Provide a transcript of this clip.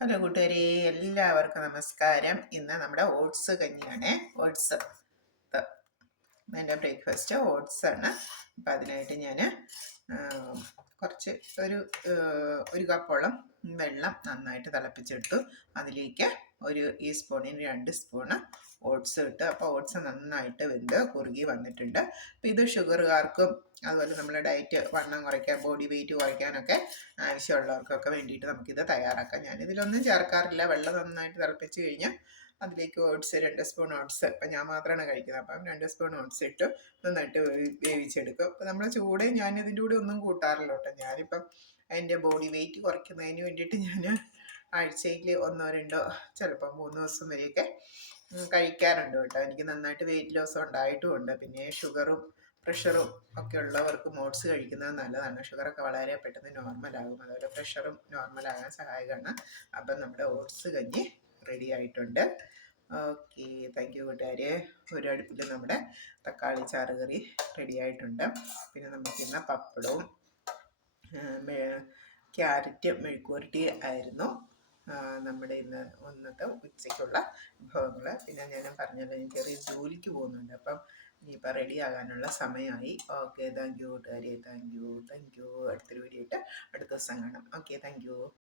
Hello കൂട്ടുകാരെ എല്ലാവർക്കും നമസ്കാരം. ഇന്ന് നമ്മുടെ ഓട്സ് കഞ്ഞിയാണ്. ഓട്സ്. എന്റെ ബ്രേക്ക്ഫാസ്റ്റ് ഓട്സ് ആണ്. അപ്പം അതിനായിട്ട് ഞാൻ കുറച്ച് ഒരു ഒരു കപ്പോളം വെള്ളം നന്നായിട്ട് തിളപ്പിച്ചെടുത്തു. അതിലേക്ക് ഒരു ഈ സ്പൂണിന് രണ്ട് സ്പൂണ് ഓട്സ് ഇട്ട് അപ്പോൾ ഓട്സ് നന്നായിട്ട് വെന്ത് കുറുകി വന്നിട്ടുണ്ട്. അപ്പോൾ ഇത് ഷുഗറുകാർക്കും അതുപോലെ നമ്മുടെ ഡയറ്റ് വണ്ണം കുറയ്ക്കാൻ ബോഡി വെയിറ്റ് കുറയ്ക്കാനൊക്കെ ആവശ്യമുള്ളവർക്കൊക്കെ വേണ്ടിയിട്ട് നമുക്കിത് തയ്യാറാക്കാം. ഞാനിതിലൊന്നും ചേർക്കാറില്ല. വെള്ളം നന്നായിട്ട് തിളപ്പിച്ച് കഴിഞ്ഞാൽ അതിലേക്ക് ഓട്സ് രണ്ട് സ്പൂൺ ഓട്സ് ഇപ്പം ഞാൻ മാത്രമാണ് കഴിക്കുന്നത്. അപ്പം രണ്ട് സ്പൂൺ ഓട്സ് ഇട്ട് നന്നായിട്ട് വേവിച്ചെടുക്കും. അപ്പം നമ്മൾ ചൂട് ഞാൻ ഇതിന്റെ കൂടെ ഒന്നും കൂട്ടാറില്ല കേട്ടോ. ഞാനിപ്പം എന്റെ ബോഡി വെയിറ്റ് കുറയ്ക്കുന്നതിന് വേണ്ടിയിട്ട് ഞാൻ ആഴ്ചയിൽ ഒന്നോ രണ്ടോ ചിലപ്പോൾ മൂന്ന് ദിവസം വരെയൊക്കെ കഴിക്കാറുണ്ട് കേട്ടോ. എനിക്ക് നന്നായിട്ട് വെയിറ്റ് ലോസ് ഉണ്ടായിട്ടുമുണ്ട്. പിന്നെ ഷുഗറും പ്രഷറും ഒക്കെ ഉള്ളവർക്ക് മോട്സ് കഴിക്കുന്നത് നല്ലതാണ്. ഷുഗറൊക്കെ വളരെ പെട്ടെന്ന് നോർമലാകും അതുപോലെ പ്രഷറും നോർമലാകാൻ സഹായകമാണ് അപ്പം നമ്മുടെ ഓട്സ് കഞ്ഞി റെഡി ആയിട്ടുണ്ട്. ഓക്കെ താങ്ക് യു കൂട്ടുകാര്. ഒരു അടുപ്പിൽ നമ്മുടെ തക്കാളി ചാറ് കറി റെഡി ആയിട്ടുണ്ട്. പിന്നെ നമുക്കിന്ന് പപ്പടവും ക്യാരറ്റ് മെഴുക്കുവരട്ടി ആയിരുന്നു. നമ്മുടെ ഇന്ന് ഒന്നത്തെ ഉച്ചയ്ക്കുള്ള വിഭവങ്ങൾ പിന്നെ ഞാൻ പറഞ്ഞല്ലോ ഞാൻ ചെറിയ ജോലിക്ക് പോകുന്നുണ്ട്. അപ്പം ഇനിയിപ്പോൾ റെഡി ആകാനുള്ള സമയമായി. ഓക്കെ താങ്ക് യു കൂട്ടുകാരി താങ്ക് യു താങ്ക് യു അടുത്തൊരു വീഡിയോ ഇട്ട് അടുത്ത ദിവസം കാണാം. Okay thank U